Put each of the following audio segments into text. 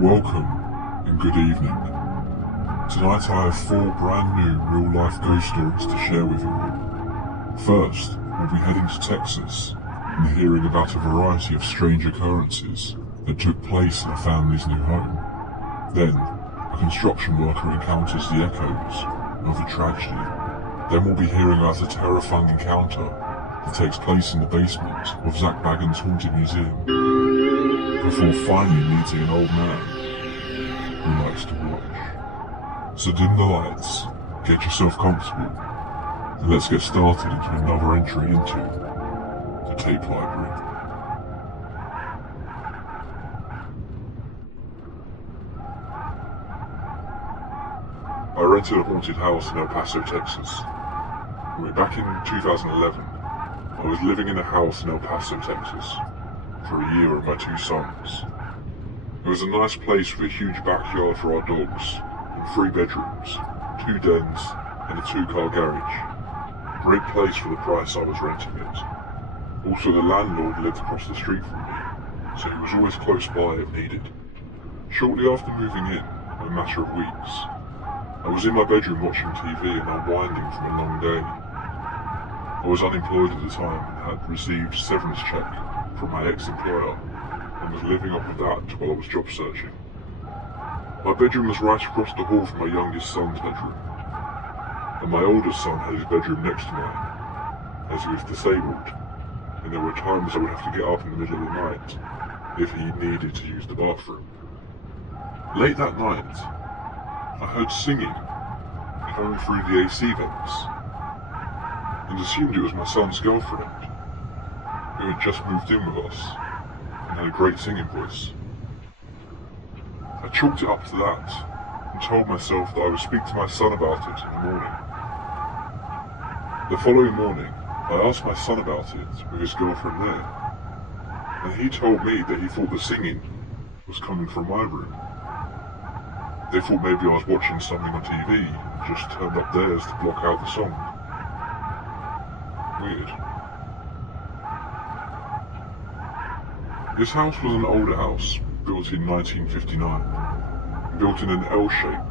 Welcome and good evening. Tonight I have 4 brand new real-life ghost stories to share with you all. First, we'll be heading to Texas and hearing about a variety of strange occurrences that took place in a family's new home. Then, a construction worker encounters the echoes of a tragedy. Then we'll be hearing about a terrifying encounter that takes place in the basement of Zak Bagans' Haunted Museum, before finally meeting an old man who likes to watch. So dim the lights, get yourself comfortable, and let's get started into another entry into the Tape Library. I rented a haunted house in El Paso, Texas. Back in 2011, I was living in a house in El Paso, Texas, for a year with my 2 sons. It was a nice place with a huge backyard for our dogs, and 3 bedrooms, 2 dens, and a 2-car garage. Great place for the price I was renting it. Also, the landlord lived across the street from me, so he was always close by if needed. Shortly after moving in, a matter of weeks, I was in my bedroom watching TV and unwinding from a long day. I was unemployed at the time and had received a severance check from my ex-employer and was living off of that while I was job searching. My bedroom was right across the hall from my youngest son's bedroom, and my oldest son had his bedroom next to mine, as he was disabled, and there were times I would have to get up in the middle of the night if he needed to use the bathroom. Late that night, I heard singing coming through the AC vents, and assumed it was my son's girlfriend, who had just moved in with us and had a great singing voice. I chalked it up to that and told myself that I would speak to my son about it in the morning. The following morning, I asked my son about it with his girlfriend there, and he told me that he thought the singing was coming from my room. They thought maybe I was watching something on TV and just turned up theirs to block out the song. Weird. This house was an older house, built in 1959, built in an L shape,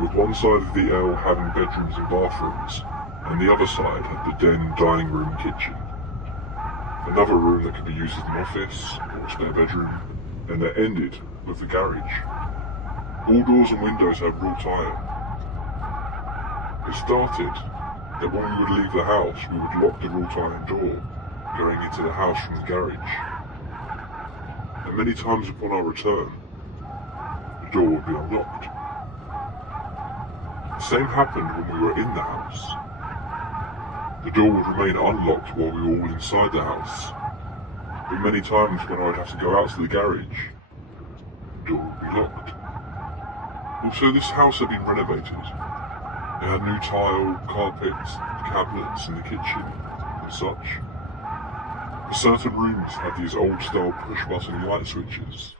with one side of the L having bedrooms and bathrooms, and the other side had the den, dining room and kitchen. Another room that could be used as an office or a spare bedroom, and it ended with the garage. All doors and windows had wrought iron. It started that when we would leave the house, we would lock the wrought iron door going into the house from the garage. And many times upon our return, the door would be unlocked. The same happened when we were in the house. The door would remain unlocked while we were all inside the house, but many times when I would have to go out to the garage, the door would be locked. Also, this house had been renovated. It had new tile, carpets, cabinets in the kitchen, and such. Certain rooms had these old-style push-button light switches.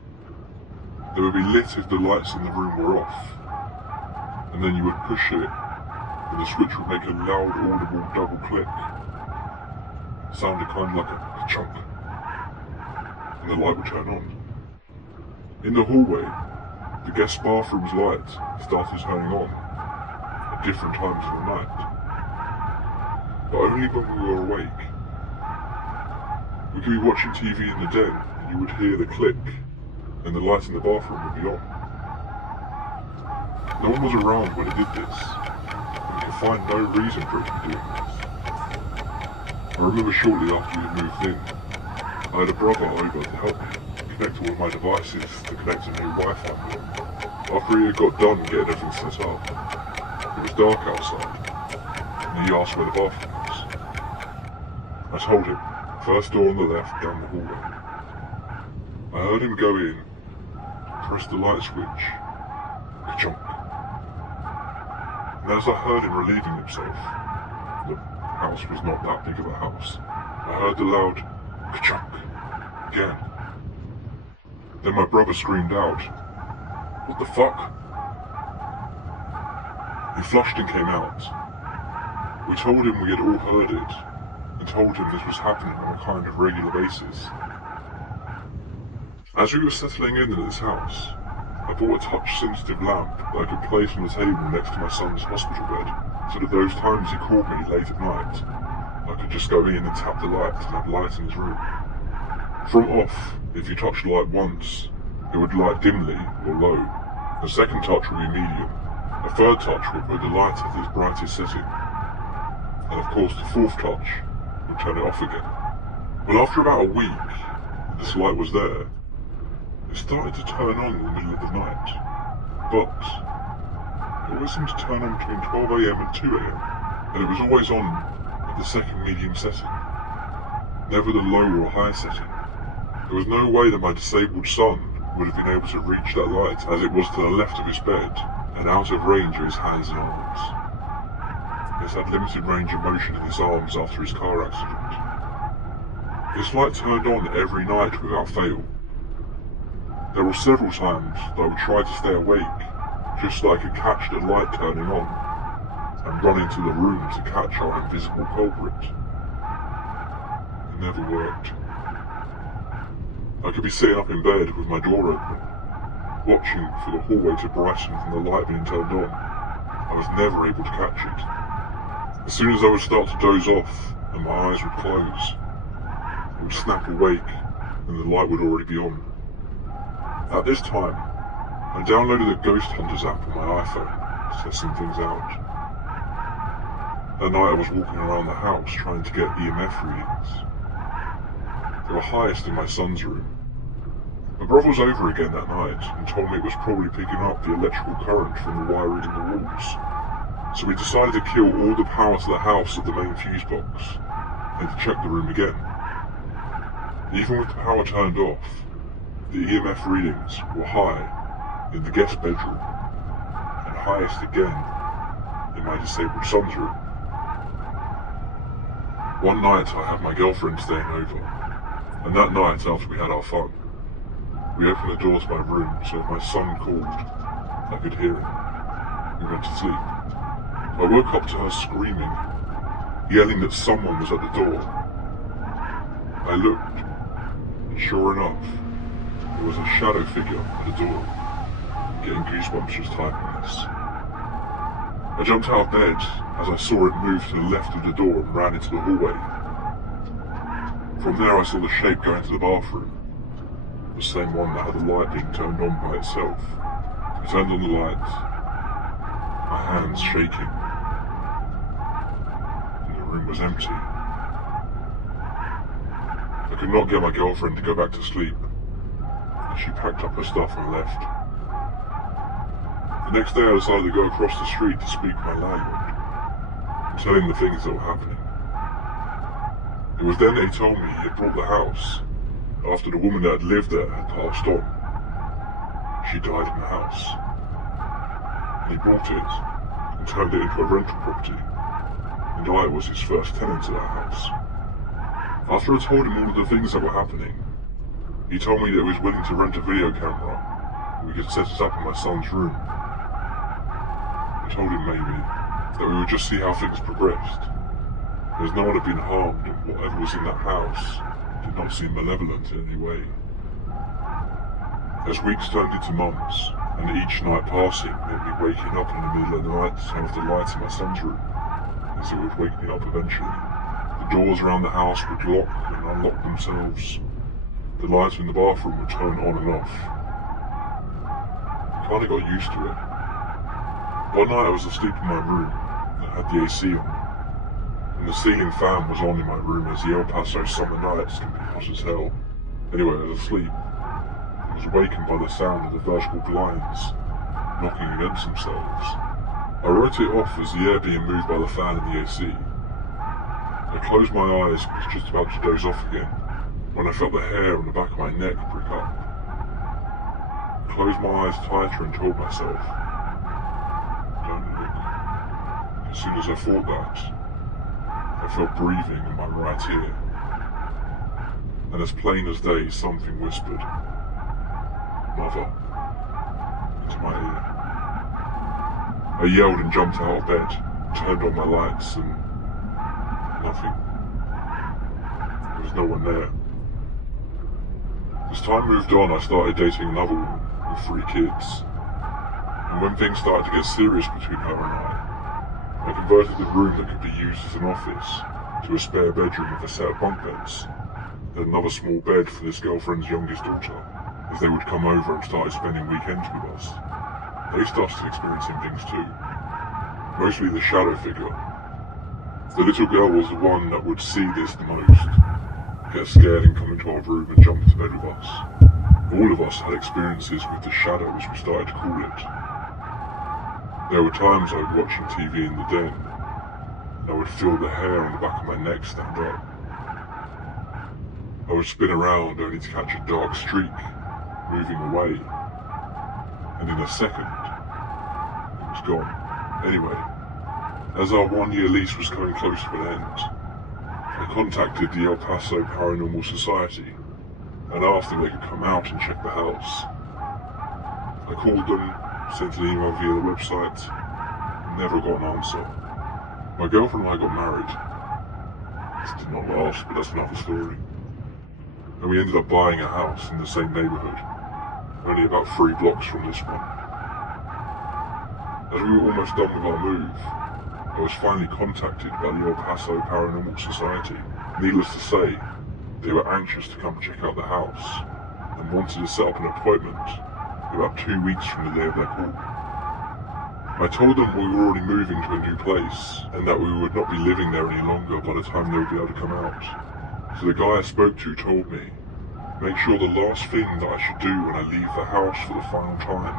They would be lit if the lights in the room were off, and then you would push it, and the switch would make a loud, audible double click. It sounded kind of like a chunk, and the light would turn on. In the hallway, the guest bathroom's light started turning on at different times of the night, but only when we were awake. We could be watching TV in the den and you would hear the click and the light in the bathroom would be on. No one was around when it did this, and we could find no reason for it to be doing this. I remember shortly after we had moved in, I had a brother over to help me connect all of my devices to connect a new Wi-Fi modem. After he had got done getting everything set up, it was dark outside, and he asked where the bathroom was. I told him, first door on the left down the hallway. I heard him go in, press the light switch, ka-chunk. And as I heard him relieving himself, the house was not that big of a house, I heard the loud ka-chunk again. Then my brother screamed out, "What the fuck?" He flushed and came out. We told him we had all heard it, and told him this was happening on a kind of regular basis. As we were settling in at this house, I bought a touch-sensitive lamp that I could place on the table next to my son's hospital bed, so that those times he called me late at night, I could just go in and tap the light and have light in his room. From off, if you touched the light once, it would light dimly or low. A second touch would be medium. A third touch would put the light at its brightest setting. And of course the fourth touch would turn it off again. Well, after about a week, this light was there. It started to turn on in the middle of the night, but it always seemed to turn on between 12 AM and 2 AM, and it was always on at the second medium setting, never the low or high setting. There was no way that my disabled son would have been able to reach that light, as it was to the left of his bed and out of range of his hands and arms. He has had limited range of motion in his arms after his car accident. This light turned on every night without fail. There were several times that I would try to stay awake, just so I could catch the light turning on, and run into the room to catch our invisible culprit. It never worked. I could be sitting up in bed with my door open, watching for the hallway to brighten from the light being turned on. I was never able to catch it. As soon as I would start to doze off and my eyes would close, I would snap awake and the light would already be on. At this time, I downloaded the Ghost Hunters app on my iPhone to test some things out. That night I was walking around the house trying to get EMF readings. They were highest in my son's room. My brother was over again that night and told me it was probably picking up the electrical current from the wiring in the walls. So we decided to kill all the power to the house at the main fuse box and to check the room again. Even with the power turned off, the EMF readings were high in the guest bedroom and highest again in my disabled son's room. One night I had my girlfriend staying over, and that night after we had our fun, we opened the door to my room so if my son called, I could hear him. We went to sleep. I woke up to her screaming, yelling that someone was at the door. I looked, and sure enough, there was a shadow figure at the door. Getting goosebumps just typing this. I jumped out of bed as I saw it move to the left of the door and ran into the hallway. From there I saw the shape go into the bathroom. The same one that had the light being turned on by itself. I turned on the light, my hands shaking, and the room was empty. I could not get my girlfriend to go back to sleep, and she packed up her stuff and left. The next day I decided to go across the street to speak to my landlord, and tell him the things that were happening. It was then that he told me he had bought the house after the woman that had lived there had passed on. She died in the house. He bought it and turned it into a rental property, and I was his first tenant in that house. After I told him all of the things that were happening, he told me that he was willing to rent a video camera and we could set it up in my son's room. I told him maybe that we would just see how things progressed, as no one had been harmed and whatever was in that house did not seem malevolent in any way. As weeks turned into months, and each night passing meant me waking up in the middle of the night to turn off the lights in my son's room, as it would wake me up eventually. The doors around the house would lock and unlock themselves. The lights in the bathroom would turn on and off. I kinda got used to it. One night I was asleep in my room that had the AC on, and the ceiling fan was on in my room as the El Paso summer nights can be hot as hell. Anyway, I was asleep. I was awakened by the sound of the vertical blinds knocking against themselves. I wrote it off as the air being moved by the fan and the AC. I closed my eyes and was just about to doze off again when I felt the hair on the back of my neck prick up. I closed my eyes tighter and told myself, don't look. As soon as I thought that, I felt breathing in my right ear, and as plain as day something whispered, "Mother," into my ear. I yelled and jumped out of bed, turned on my lights, and nothing. There was no one there. As time moved on, I started dating another woman, with 3 kids. And when things started to get serious between her and I converted the room that could be used as an office to a spare bedroom with a set of bunk beds, and another small bed for this girlfriend's youngest daughter, as they would come over and started spending weekends with us. They started experiencing things too, mostly the shadow figure. The little girl was the one that would see this the most, get scared and come into our room and jump into bed with us. All of us had experiences with the shadow, as we started to call it. There were times I was watching TV in the den, and I would feel the hair on the back of my neck stand up. I would spin around only to catch a dark streak moving away, and in a second, it was gone. Anyway, as our 1-year lease was coming close to an end, I contacted the El Paso Paranormal Society and asked if they could come out and check the house. I called them, sent an email via the website, never got an answer. My girlfriend and I got married. This did not last, but that's another story. And we ended up buying a house in the same neighbourhood, only about 3 blocks from this one. As we were almost done with our move, I was finally contacted by the El Paso Paranormal Society. Needless to say, they were anxious to come check out the house and wanted to set up an appointment about 2 weeks from the day of their call. I told them we were already moving to a new place and that we would not be living there any longer by the time they would be able to come out. So the guy I spoke to told me, make sure the last thing that I should do when I leave the house for the final time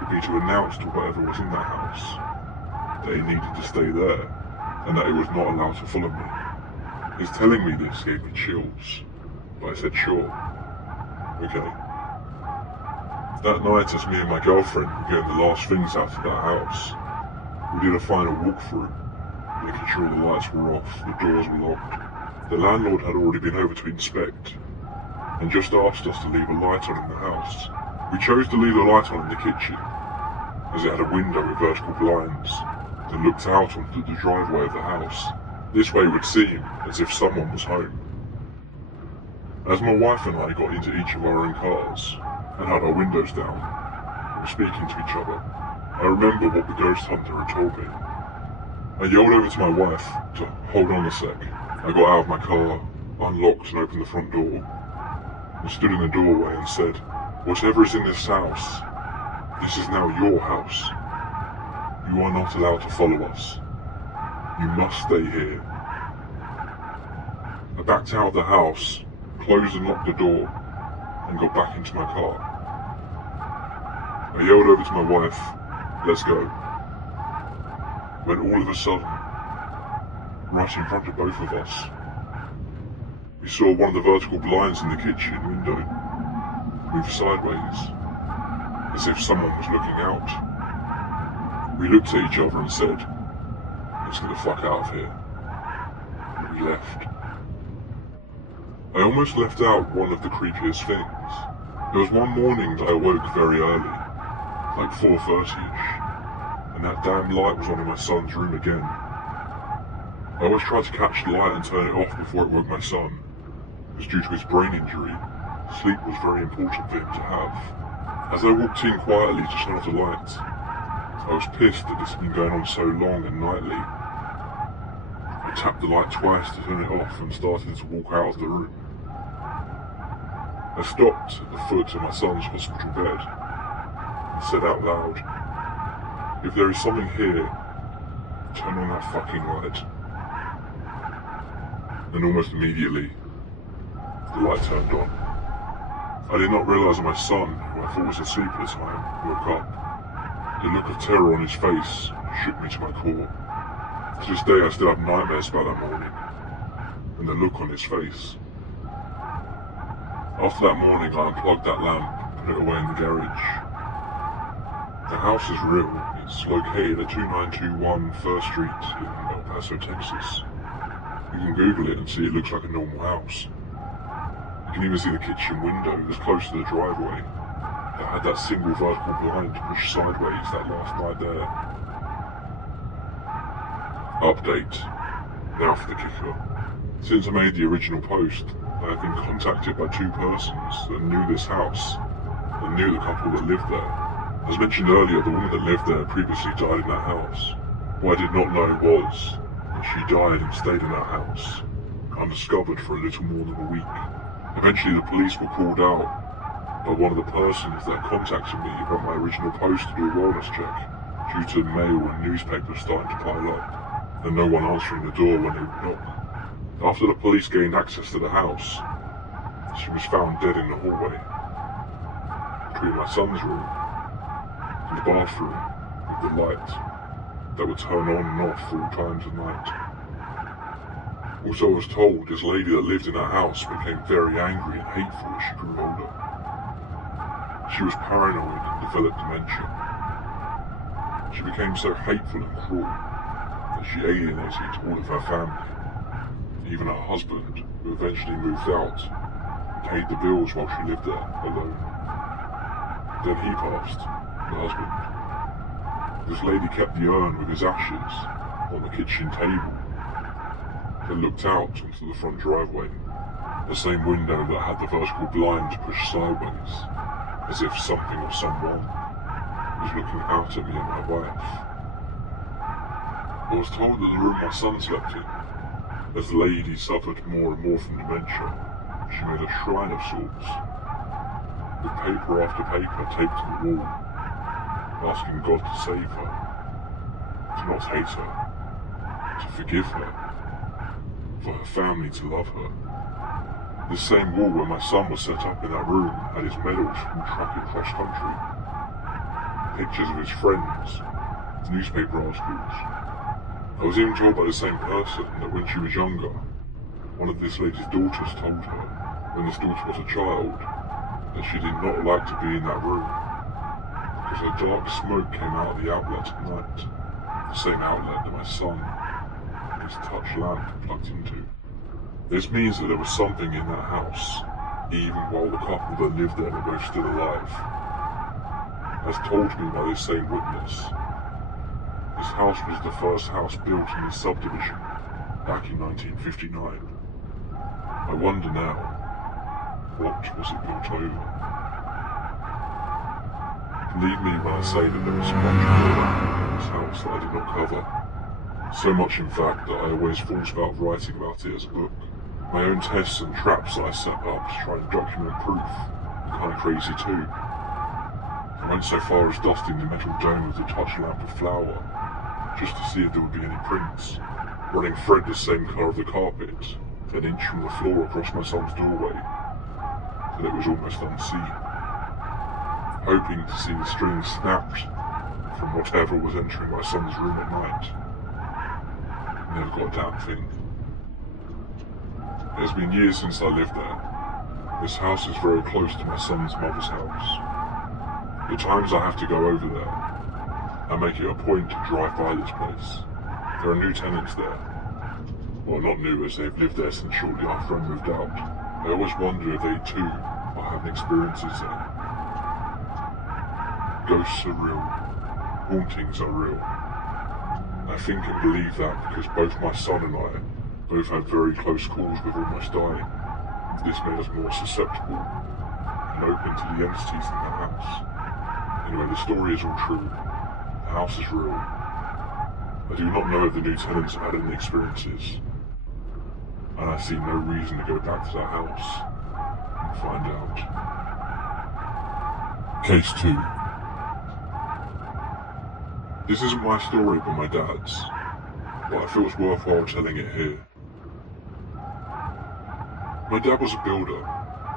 would be to announce to whoever was in that house that he needed to stay there and that he was not allowed to follow me. His telling me this gave me chills, but I said sure. Okay. That night, as me and my girlfriend were getting the last things out of that house, we did a final walkthrough, making sure the lights were off, the doors were locked. The landlord had already been over to inspect, and just asked us to leave a light on in the house. We chose to leave the light on in the kitchen, as it had a window with vertical blinds that looked out onto the driveway of the house. This way it would seem as if someone was home. As my wife and I got into each of our own cars, and had our windows down, and were speaking to each other, I remember what the ghost hunter had told me. I yelled over to my wife to hold on a sec. I got out of my car, unlocked and opened the front door, and stood in the doorway and said, whatever is in this house, this is now your house. You are not allowed to follow us. You must stay here. I backed out of the house, closed and locked the door, and got back into my car. I yelled over to my wife, let's go. When all of a sudden, right in front of both of us, we saw one of the vertical blinds in the kitchen window move sideways, as if someone was looking out. We looked at each other and said, let's get the fuck out of here. And we left. I almost left out one of the creepiest things. There was one morning that I awoke very early, like 4:30ish, and that damn light was on in my son's room again. I always tried to catch the light and turn it off before it woke my son, because due to his brain injury, sleep was very important for him to have. As I walked in quietly to turn off the light, I was pissed that this had been going on so long and nightly. I tapped the light twice to turn it off and started to walk out of the room. I stopped at the foot of my son's hospital bed and said out loud, if there is something here, turn on that fucking light. And almost immediately, the light turned on. I did not realise that my son, who I thought was asleep at the time, woke up. The look of terror on his face shook me to my core. To this day I still have nightmares about that morning, and the look on his face. After that morning I unplugged that lamp and put it away in the garage. The house is real. It's located at 2921 First Street in El Paso, Texas. You can Google it and see it looks like a normal house. You can even see the kitchen window that's close to the driveway that had that single vertical blind pushed sideways that last night there. Update. Now for the kicker. Since I made the original post, I have been contacted by 2 persons that knew this house and knew the couple that lived there. As mentioned earlier, the woman that lived there previously died in that house. What I did not know was that she died and stayed in that house, undiscovered for a little more than a week. Eventually the police were called out by one of the persons that contacted me about my original post to do a wellness check, due to mail and newspapers starting to pile up, and no one answering the door when they would knock. After the police gained access to the house, she was found dead in the hallway, between my son's room and the bathroom, with the light that would turn on and off 4 times a night. Also, I was told this lady that lived in that house became very angry and hateful as she grew older. She was paranoid and developed dementia. She became so hateful and cruel that she alienated all of her family, even her husband, who eventually moved out and paid the bills while she lived there alone. Then he passed, the husband. This lady kept the urn with his ashes on the kitchen table, then looked out onto the front driveway, the same window that had the vertical blinds pushed sideways, as if something or someone was looking out at me and my wife. I was told that the room my son slept in, as the lady suffered more and more from dementia, she made a shrine of sorts, with paper after paper taped to the wall, asking God to save her, to not hate her, to forgive her, for her family to love her. The same wall where my son was set up in that room had his medals from tracking cross country, pictures of his friends, newspaper articles. I was even told by the same person that when she was younger, one of this lady's daughters told her, when this daughter was a child, that she did not like to be in that room, because a dark smoke came out of the outlet at night, the same outlet that my son had his touch lamp plugged into. This means that there was something in that house, even while the couple that lived there were both still alive. As told me by this same witness, this house was the first house built in this subdivision back in 1959. I wonder now, what was it built over? Believe me when I say that there was much more in this house that I did not cover. So much in fact that I always thought about writing about it as a book. My own tests and traps that I set up to try and document proof were kind of crazy too. I went so far as dusting the metal dome of the touch lamp with flour, just to see if there would be any prints, running thread the same colour of the carpet, an inch from the floor across my son's doorway, till it was almost unseen, hoping to see the string snapped from whatever was entering my son's room at night. Never got a damn thing. It has been years since I lived there. This house is very close to my son's mother's house. The times I have to go over there, I make it a point to drive by this place. There are new tenants there. Well, not new, as they've lived there since shortly after I moved out. I always wonder if they too are having experiences there. Ghosts are real. Hauntings are real. I think and believe that because both my son and I both had very close calls with almost dying. This made us more susceptible and open to the entities in the house. Anyway, the story is all true. The house is real. I do not know if the new tenants have had any experiences, and I see no reason to go back to that house and find out. Case 2. This isn't my story but my dad's, but I feel it's worthwhile telling it here. My dad was a builder,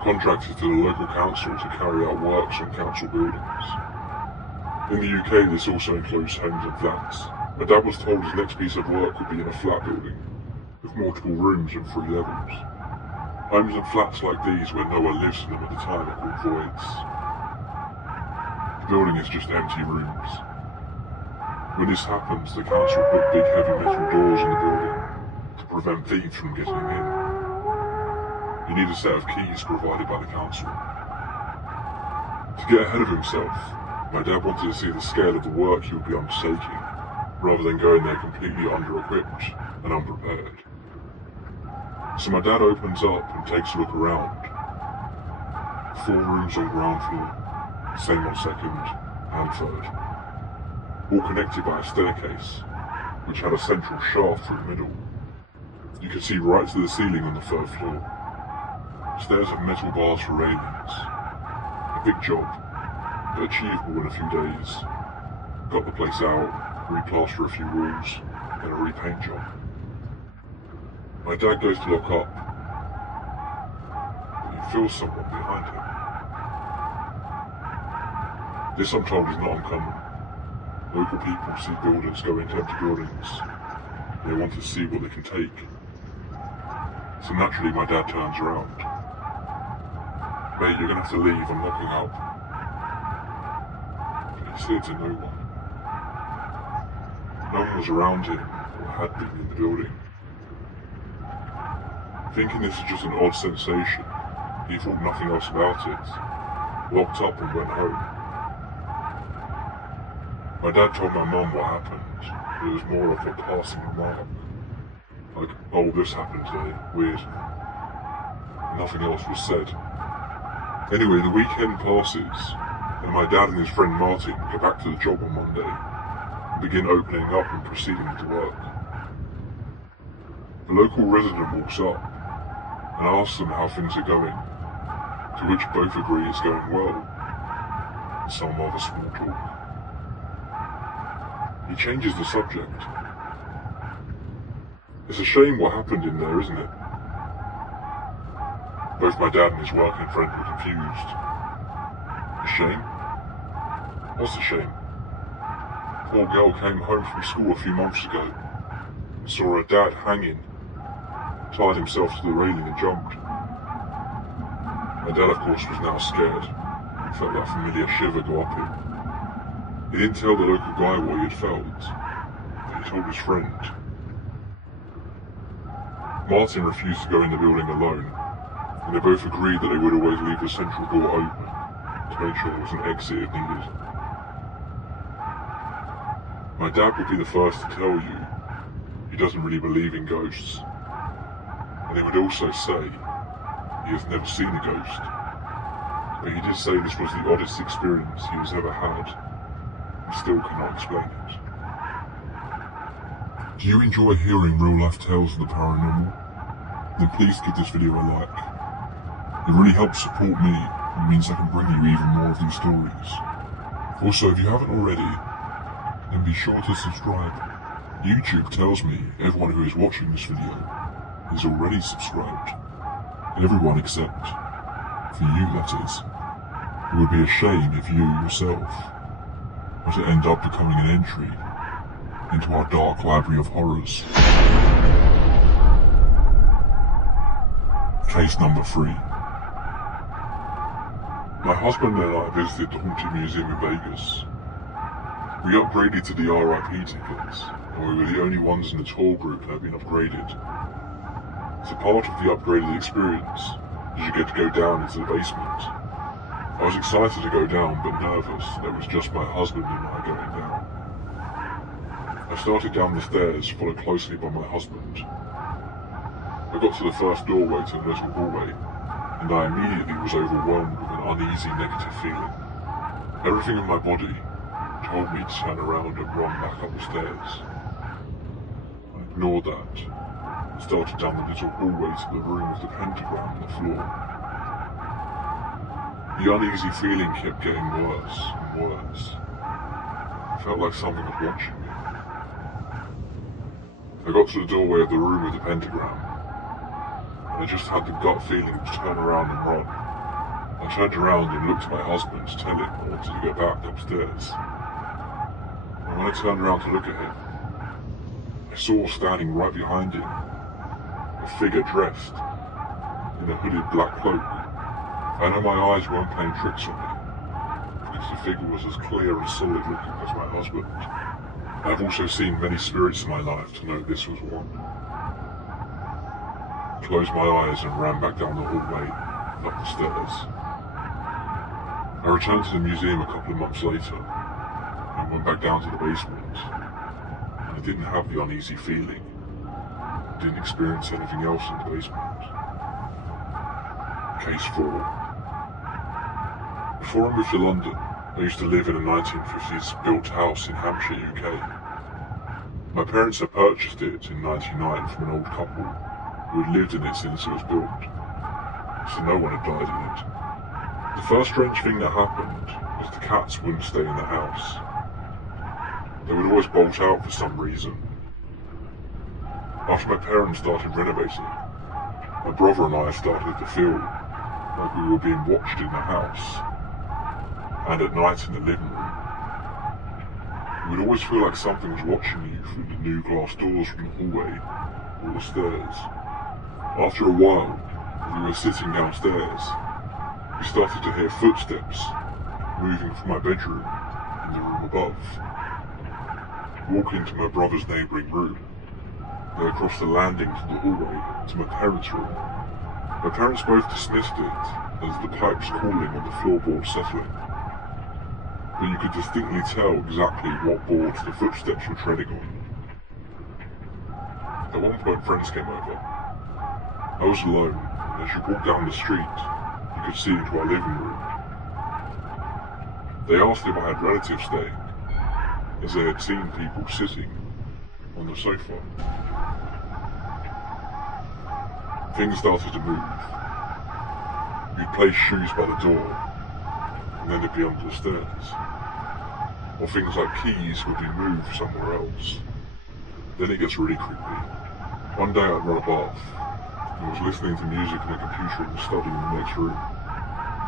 contracted to the local council to carry out works on council buildings. In the UK, this also includes homes and flats. My dad was told his next piece of work would be in a flat building, with multiple rooms and 3 levels. Homes and flats like these, where no one lives in them at the time, are called voids. The building is just empty rooms. When this happens, the council put big heavy metal doors in the building to prevent thieves from getting in. You need a set of keys provided by the council. To get ahead of himself, my dad wanted to see the scale of the work he would be undertaking, rather than going there completely under-equipped and unprepared. So my dad opens up and takes a look around. 4 rooms on ground floor, same on second and third, all connected by a staircase, which had a central shaft through the middle. You could see right to the ceiling on the third floor. Stairs of metal bars for railings. A big job, but achievable in a few days. Got the place out, replaster a few walls, and a repaint job. My dad goes to lock up, but he feels someone behind him. This, I'm told, is not uncommon. Local people see builders go into empty buildings. They want to see what they can take. So naturally my dad turns around. Mate, you're gonna have to leave, I'm locking up. But he said to no one. No one was around him or had been in the building. Thinking this is just an odd sensation, he thought nothing else about it, locked up and went home. My dad told my mum what happened, but it was more of a passing remark. Like, oh, this happened today, weird. Nothing else was said. Anyway, the weekend passes, and my dad and his friend Martin go back to the job on Monday, and begin opening up and proceeding to work. A local resident walks up, and asks them how things are going, to which both agree it's going well, and some other small talk. He changes the subject. It's a shame what happened in there, isn't it? Both my dad and his working friend were confused. A shame? What's a shame? Poor girl came home from school a few months ago and saw her dad hanging, tied himself to the railing and jumped. My dad, of course, was now scared and felt that familiar shiver go up him. He didn't tell the local guy what he had felt, but he told his friend. Martin refused to go in the building alone, and they both agreed that they would always leave the central door open to make sure there was an exit if needed. My dad would be the first to tell you he doesn't really believe in ghosts, and he would also say he has never seen a ghost, but he did say this was the oddest experience he has ever had, and still cannot explain it. Do you enjoy hearing real-life tales of the paranormal? Then please give this video a like. It really helps support me and means I can bring you even more of these stories. Also, if you haven't already, then be sure to subscribe. YouTube tells me everyone who is watching this video is already subscribed. Everyone except, for you that is. It would be a shame if you yourself were to end up becoming an entry into our dark library of horrors. Case number 3. My husband and I visited the Haunted Museum in Vegas. We upgraded to the RIP tickets, and we were the only ones in the tour group that had been upgraded. As a part of the upgraded experience, you get to go down into the basement. I was excited to go down, but nervous that it was just my husband and I going down. I started down the stairs, followed closely by my husband. I got to the first doorway to the little hallway, and I immediately was overwhelmed with an uneasy negative feeling. Everything in my body told me to turn around and run back up the stairs. I ignored that and started down the little hallway to the room with the pentagram on the floor. The uneasy feeling kept getting worse and worse. I felt like something was watching me. I got to the doorway of the room with the pentagram, and I just had the gut feeling to turn around and run. I turned around and looked at my husband to tell him I wanted to go back upstairs. And when I turned around to look at him, I saw standing right behind him a figure dressed in a hooded black cloak. I know my eyes weren't playing tricks on me, because the figure was as clear and solid looking as my husband. I've also seen many spirits in my life to know this was one. I closed my eyes and ran back down the hallway and up the stairs. I returned to the museum a couple of months later and went back down to the basement, and I didn't have the uneasy feeling. I didn't experience anything else in the basement. Case 4. Before I moved to London, I used to live in a 1950s built house in Hampshire, UK. My parents had purchased it in '99 from an old couple who had lived in it since it was built, so no one had died in it. The first strange thing that happened was the cats wouldn't stay in the house. They would always bolt out for some reason. After my parents started renovating, my brother and I started to feel like we were being watched in the house, and at night in the living room. You would always feel like something was watching you through the new glass doors from the hallway or the stairs. After a while, as we were sitting downstairs, we started to hear footsteps moving from my bedroom in the room above. Walking to my brother's neighbouring room, then across the landing to the hallway to my parents' room. My parents both dismissed it as the pipes cooling on the floorboard settling, but you could distinctly tell exactly what boards the footsteps were treading on. At one point, friends came over. I was alone, and as you walked down the street, you could see into our living room. They asked if I had relatives staying, as they had seen people sitting on the sofa. Things started to move. You'd place shoes by the door, and then they'd be under the stairs. Or things like keys would be moved somewhere else. Then it gets really creepy. One day I'd run a bath, and was listening to music on a computer in the study in the next room.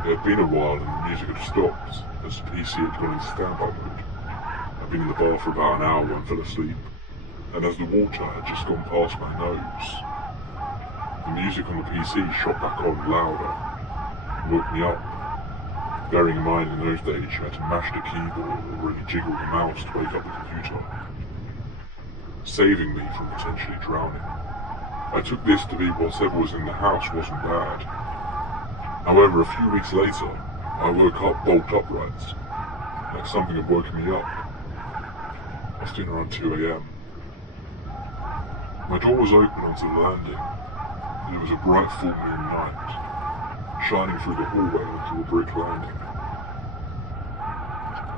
It had been a while and the music had stopped, as the PC had gone into standby mode. I'd been in the bath for about an hour and fell asleep, and as the water had just gone past my nose, the music on the PC shot back on louder and woke me up. Bearing in mind in those days you had to mash the keyboard or really jiggle the mouse to wake up the computer, saving me from potentially drowning. I took this to be whatever was in the house wasn't bad. However, a few weeks later, I woke up bolt upright, like something had woken me up. I was doing around 2 AM. My door was open onto the landing, and it was a bright full moon night, shining through the hallway onto the brick landing.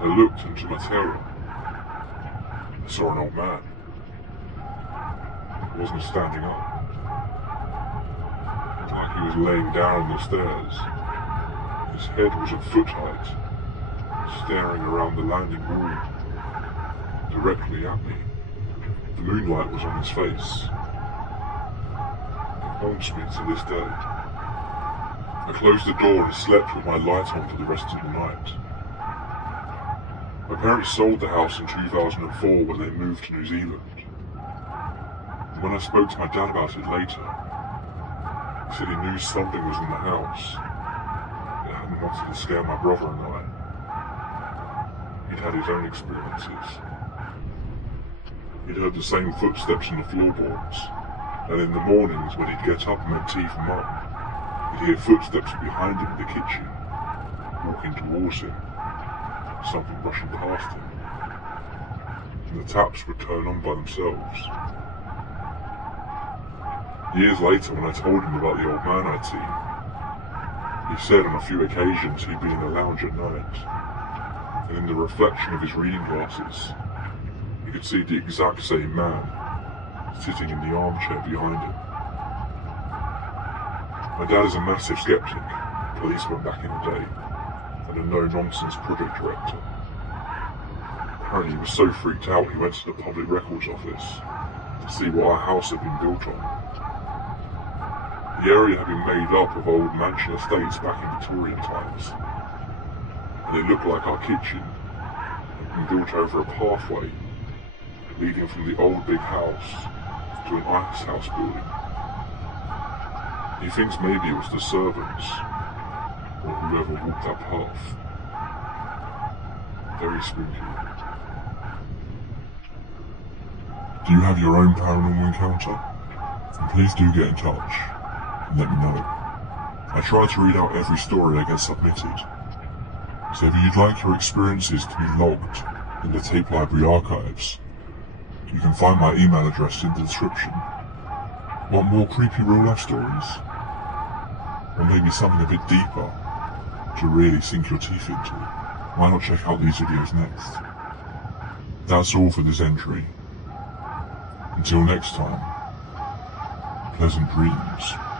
I looked, and to my terror, I saw an old man. He wasn't standing up. It looked like he was laying down on the stairs. His head was at foot height, staring around the landing wall, directly at me. The moonlight was on his face. It haunts me to this day. I closed the door and slept with my light on for the rest of the night. My parents sold the house in 2004 when they moved to New Zealand. And when I spoke to my dad about it later, he said he knew something was in the house. It hadn't wanted to scare my brother and I. He'd had his own experiences. He'd heard the same footsteps on the floorboards, and in the mornings when he'd get up and make tea for Mum, he'd hear footsteps behind him in the kitchen, walking towards him, something brushing past him, and the taps would turn on by themselves. Years later, when I told him about the old man I'd seen, he said on a few occasions he'd been in the lounge at night, and in the reflection of his reading glasses, you could see the exact same man sitting in the armchair behind him. My dad is a massive skeptic, policeman back in the day, and a no-nonsense project director. Apparently he was so freaked out he went to the Public Records Office to see what our house had been built on. The area had been made up of old mansion estates back in Victorian times, and it looked like our kitchen had been built over a pathway leading from the old big house to an ice house building. He thinks maybe it was the servants, or whoever walked that path. Very spooky. Do you have your own paranormal encounter? Then please do get in touch and let me know. I try to read out every story I get submitted, so if you'd like your experiences to be logged in the Tape Library archives, you can find my email address in the description. Want more creepy real life stories? Or maybe something a bit deeper? to really sink your teeth into it, why not check out these videos next? That's all for this entry. Until next time, pleasant dreams.